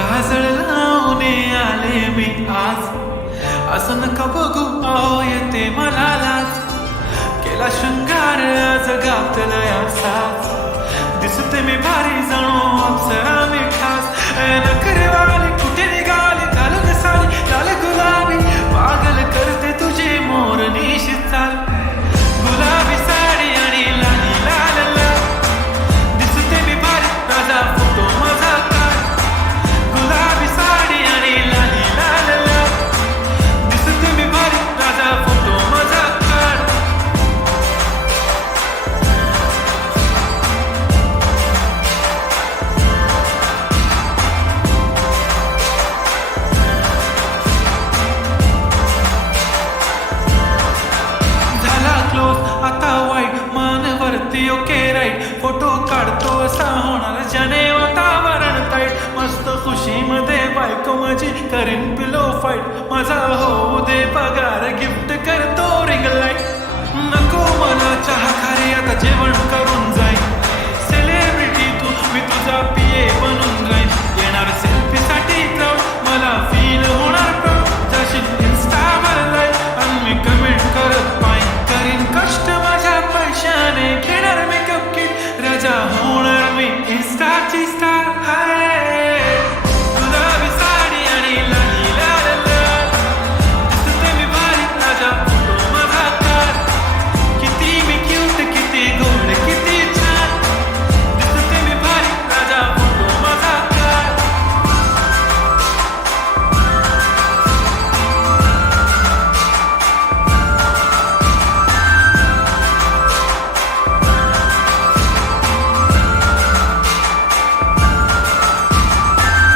काजळ लावून आले मी आज, असं नका बघू आओ येते मला लाज. केला शृंगार आज गातलया साज, दिसते मी भारी जणू अप्सरा मी खास. नखरेवाली कुठे निघाली घालून साडी लाल गुलाबी, पागल करते तुझे मोर निशित चाल. गुलाबी साडी आणि लाली लाल लाल, दिसते मी भारी राजा फोटो माझा काढ. गुलाबी साडी आणि लाली लाल लाल, दिसते मी भारी राजा फोटो माझा काढ. झाला क्लोज आता वाईट, मान वरती ओके राईट. फोटो काढतो असा होणार ज्याने वातावरण ताईट. मस्त खुशीमध्ये बायको माझी करीन पिलो फाईट. माझा होऊ दे पगार गिफ्ट करतो रिंग लाईट. नको मला चहा खारी आता जेवण करून जाईन. सेलिब्रिटी तू मी तुझा पिये बनून राहीन. येणार सेल्फी साठी क्राऊड, मला फील होणार प्राऊड. जाशील इन्स्टावर लाईव्ह आणि मी कमेंट करत पाहिन. करीन कष्ट माझ्या पैशाने, घेणार मेकअप किट, राजा होणार मी इन्स्टाची स्टार. हाय गुलाबी साडी आणि लाली लाल लाल, दिसते मी भारी राजा फोटो माझा काढ. किती मी क्यूट किती गोड किती छान, दिसते मी भारी राजा फोटो माझा काढ.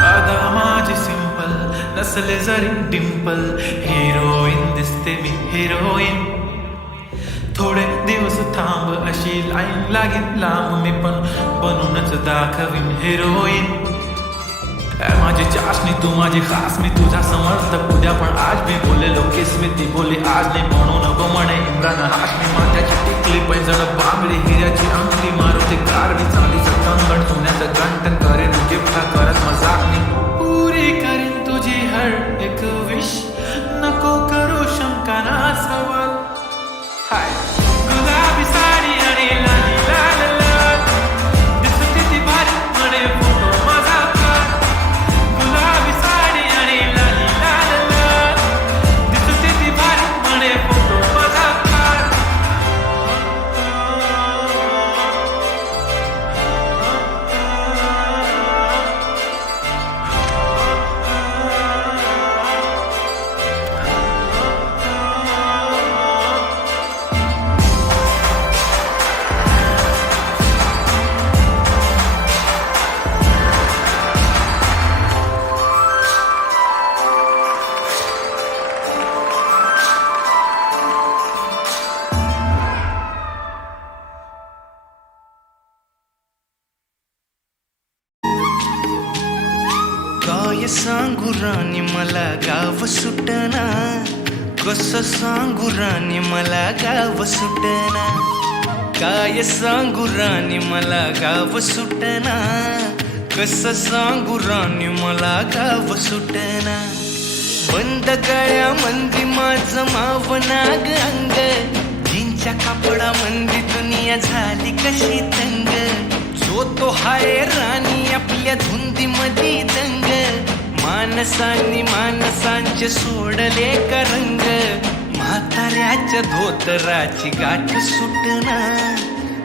अदा माझी सिंपल नसले जरी डिंपल, हिरोईन दिसते मी हिरोईन. थोडे दिवस थांब अशी लाईन लागेल लांब, मी पण बनूनच दाखवीन हिरोईन. माझी चाशनी तू माझी खास, मी तुझा समर्थक उद्या पण आज मी बोललेलो किस मी ती बोली आज नाही. म्हणून नको म्हणे इम्रान हाशमी, माथ्याची टिकली पैंजण बांगडी हिऱ्याची अंगठी. मारुती कार मी चांदीचं कंगण, सोन्याचं गंटन करेन गिफ्ट करत मजाक मी. पुरी करीन तुझी हर एक विश, नको करू शंका ना सवाल. हाय गुलाबी साडी आणि लाली लाल लाल, दिसते ती भारी म्हणे फोटो माझा काढ. गुलाबी साडी आणि लाली लाल लाल, दिसते ती भारी म्हणे फोटो माझा काढ. काय सांगू राणी मला गाव सुटना, कसं सांगू राणी मला गाव सुटना. काय सांगू राणी मला गाव सुटना, कसं सांगू राणी मला गाव सुटना. बंद गळ्या मंदी माझं मावनाग अंग, जींच्या कापडा मंदी दुनिया झाली कशी तंग. जो तो हाय राणी आपल्या धुंदी मधी दंग, माणसांनी माणसांचे सोडले का रंग. म्हाताऱ्याच्या धोतराची गाठ सुटना,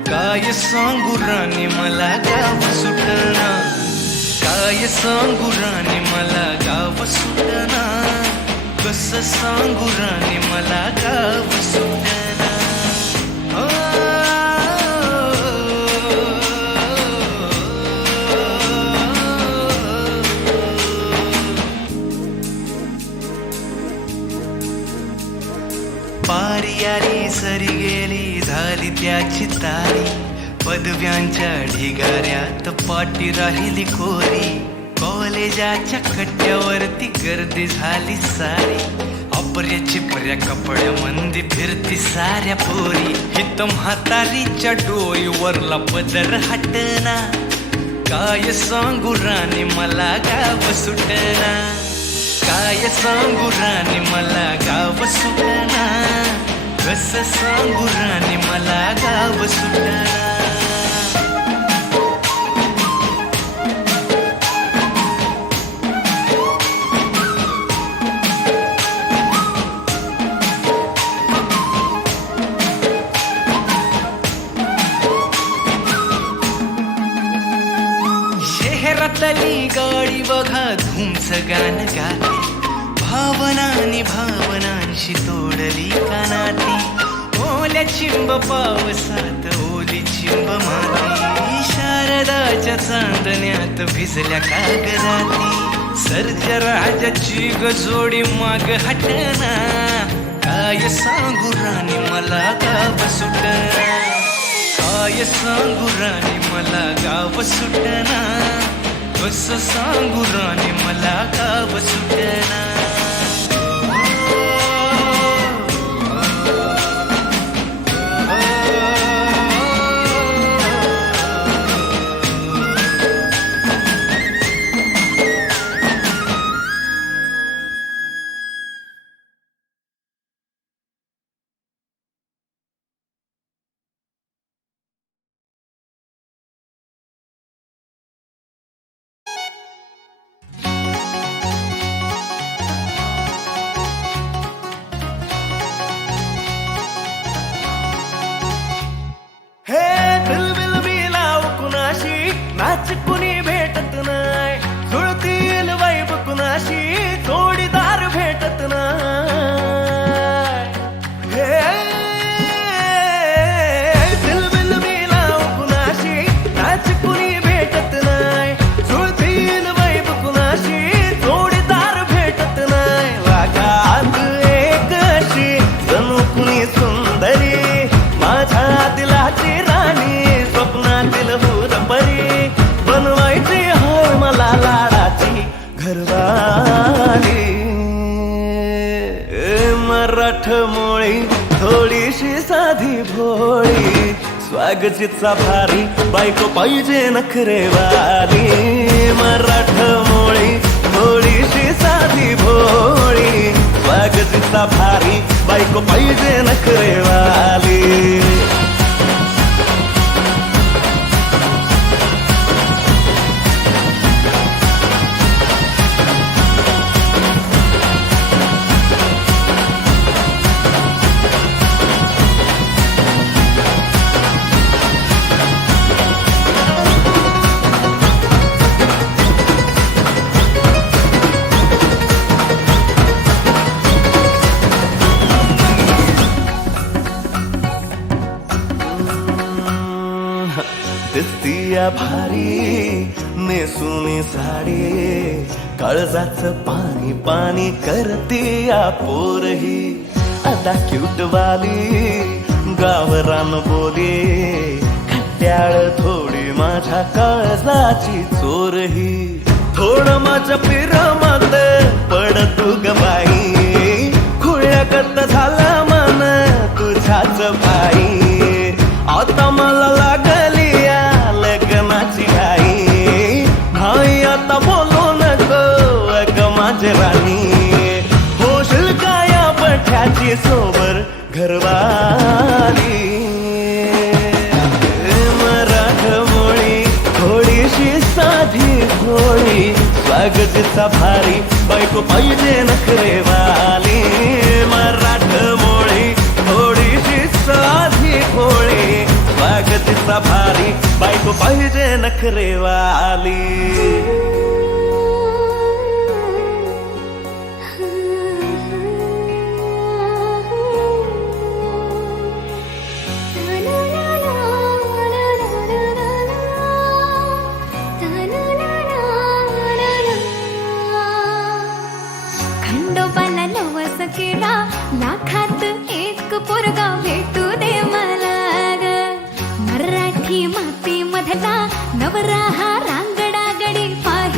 काय सांगू राणी मला गाव सुटना. काय सांगू राणी मला गाव सुटना, कसं सांगू राणी मला गाव सुटना. पारी आली सरी गेली झाली त्याची तारी, पदव्यांच्या ढिगाऱ्यात पाटी राहिली कोरी. कॉलेजाच्या कट्ट्यावरती गर्दी झाली सारी, अपऱ्या चिपऱ्या कपड्यामंदी फिरती साऱ्या पोरी. हित म्हातारीच्या डोईवरला पदर हटना, काय सांगू राणी मला गाव सुटना, काय सांगू राणी मला गाव सुटना, कसं सांगू राणी मला गाव सुटना. शहरातली गाडी बघा धुमच गाणं गाते, भावनांनी भावनांशी तोडली कानाती, ओल्या चिंब पावसात ओली चिंब माती, शारदाच्या चांदण्यात भिजल्या कागदाती, सर्जराजाची गजोडी माग हटना, काय सांगू राणी मला गाव सुटना, काय सांगू राणी मला गाव सुटना, कसं सांगू राणी मला गाव सुटना. नाच कुणी भेटत नाय, जुळतील वैब कुणाशी जोडीदार भेटत नाय. दिलबिल मिलाव कुणाशी नाच कुणी भेटत नाय, जुळतील वैब कुणाशी जोडीदार भेटत नाय. वागात एक अशी जणू कुणी सुंदरी, माझ्या दिलाची राणी, स्वप्नातील भूतपरी, बनवायची हाय मला लाडाची घरवाली. मराठमोळी थोडीशी साधी भोळी, स्वागतीचा भारी बायको पाहिजे नखरेवाली. मराठमोळी थोडीशी साधी भोळी, स्वागतीचा भारी बायको पाहिजे नखरेवाली. दिसतीया भारी नेसुनी साडी, काळजाचं पाणी पाणी करतीया पोरही, आता क्यूटवाली गावरान बोली, खट्याळ थोडी माझ्या काळजाची चोरही. थोडं माझ्या पिरामात पड तू ग बाई, खुळ्यागत झाला मन तुझ्याच बाई. आता मला लागली या लग्नाची घाई, भाई आता बोलू नको अग माझी राणी, होशील का या बठ्याची सोबर घरवाली. मराठमोळी थोडीशी साधी भोळी, स्वागतीचा भारी बायको पाहिजे नखरेवाली. मराठमोळी थोडीशी साधी भोळी, स्वागतीचा भारी बायको पाहिजे नखरेवाली. खंडोबाला नवस केला, लाखात एक पोरगा भेटू दे मला ग. मराठी माती मधला नवरा हा रांगडा गडी फार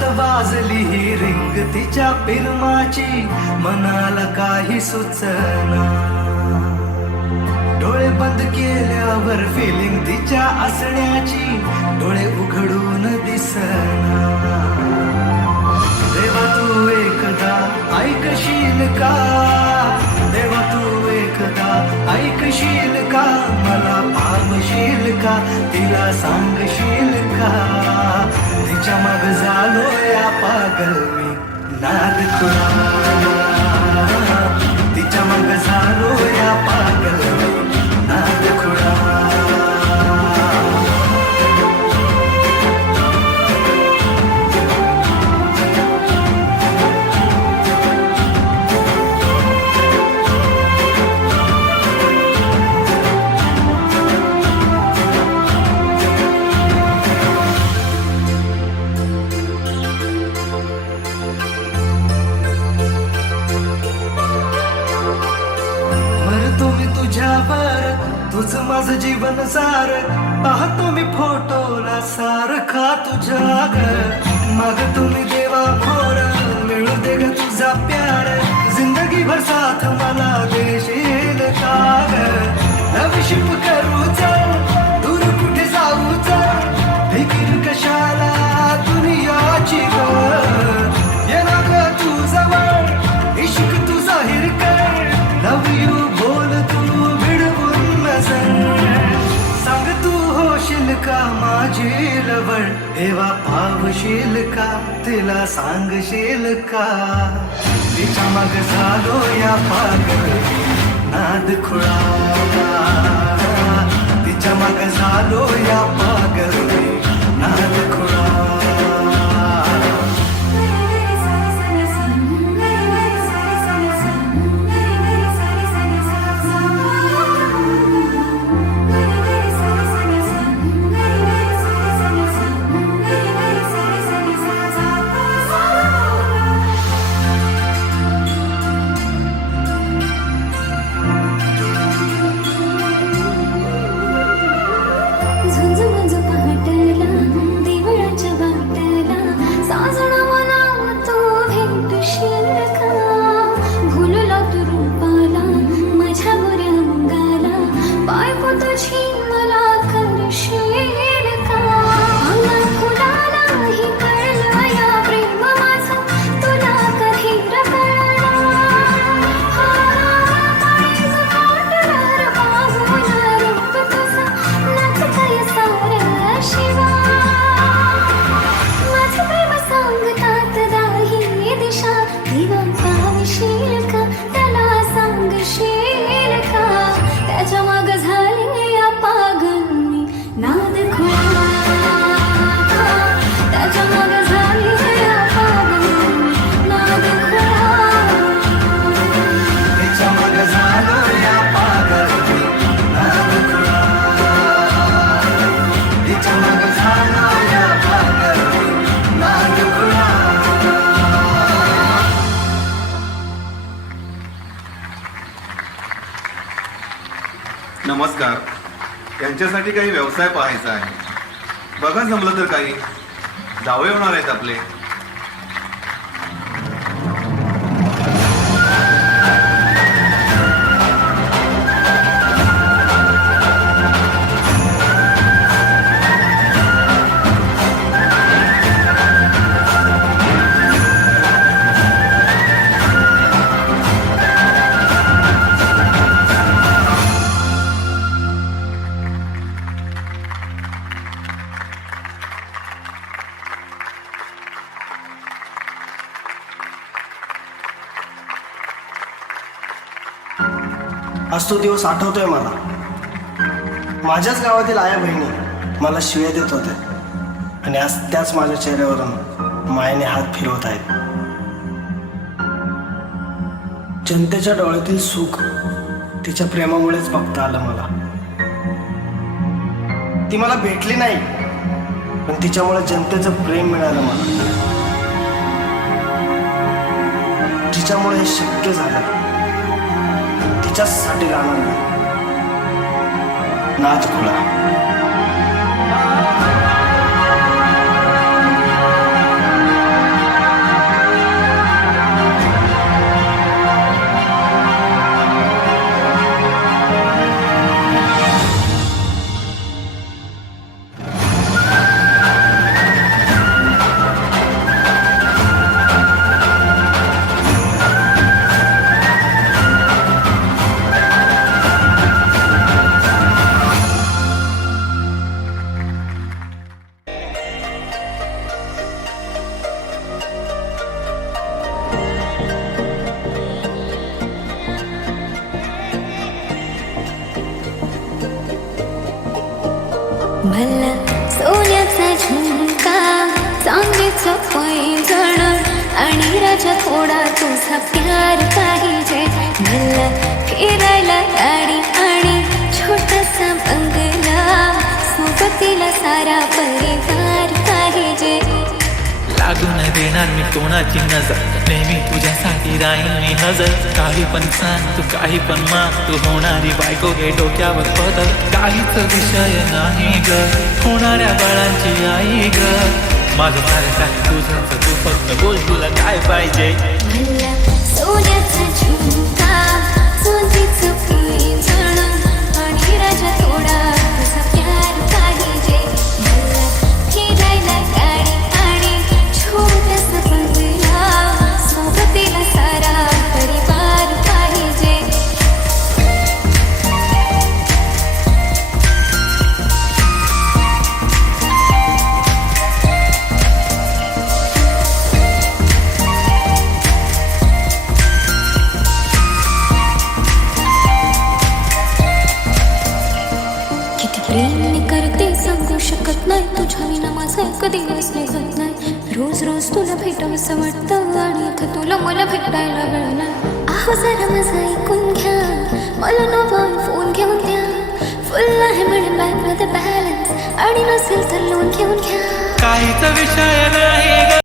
कानात वाजली ही रिंग तिच्या पिरमाची, मनाला काही सुचना. डोळे बंद केल्यावर फिलिंग तिच्या असण्याची, डोळे उघडून दिसना. देवा तू एकदा ऐकशील का, देवा तू एकदा ऐकशील का, मला पावशील का, तिला सांगशील का. तिच्या मग झालो या पागल मी नाद खुळा, तिच्या मग झालो या पागल मी नाद खुळा. तुझ माझं जीवन सार पाहतो मी फोटोला सारखा तुझ्या ग. मग तुम्ही देवा मोर मिळू दे ग तुझा प्यार, जिंदगी भर साथ मला देशील का ग. नवशिप करू चल दूर कुठे जाऊ चल, फिकीर कशाला दुनियाची ग. ये ना ग तू जवळ इश्क तू जाहीर कर, लव यू बोल तू सांग तू होशील का माझी लवळ, देवा पावशील का, तिला सांगशील का. तिच्या मग झालो या पागल नाद खुळा, तिच्या मग झालो या पागल नाद खुळा. नमस्कार. यांच्यासाठी काही व्यवसाय पाहायचा आहे. बघा जमलं तर काही जावे होणार आहेत आपले. आज तो दिवस आठवतोय मला. माझ्याच गावातील आया बहिणी मला शिव्या देत होते आणि आज त्याच माझ्या चेहऱ्यावरून मायेने हात फिरवत आहेत. जनतेच्या डोळ्यातील सुख तिच्या प्रेमामुळेच बघता आलं मला. ती मला भेटली नाही, पण तिच्यामुळे जनतेचं प्रेम मिळालं मला. तिच्यामुळे हे शक्य झालं. तिच्यासाठी गाणं नाद खुळा. मला सोन्याचा झुमका चांदीचं पैंजण आणि राजा थोडा तुझा प्यार पाहिजे मला फिरायला गाडी आणि छोटासा बंगला सोबतीला सारा परिवार पाहिजे लागून देणार मी कोणाची नजर नेहमी तुझ्यासाठी राहील मी हजर काही पण सांग तू काही पण मान तू होणारी बायको घे डोक्यावर पदर काहीच विषय नाही ग होणाऱ्या बाळांची आई ग माझं सारे काही तुझंच तू फक्त बोल तुला काय पाहिजे मला सोन्याचा झुमका चांदीचं पैंजण आणि राजा थोडा तुझा प्यार पाहिजे मला फिरायला गाडी आणि छोटासा बंगला सोबतीला सारा परिवार पाहिजे किती प्रेम करते सांगू शकत नाही तुझ्या विना माझा एक दिवस निघत नाही रोज रोज तुला भेटावंसं वाटतं आणि इथं तुला मला भेटायला वेळ नाही आहो जरा माझं ऐकून घ्या मला नवा फोन घेऊन द्या फुल आहे म्हणे बँकमध्ये बॅलन्स आणि नसेल तर लोन घेऊन घ्या काहीच विषय नाही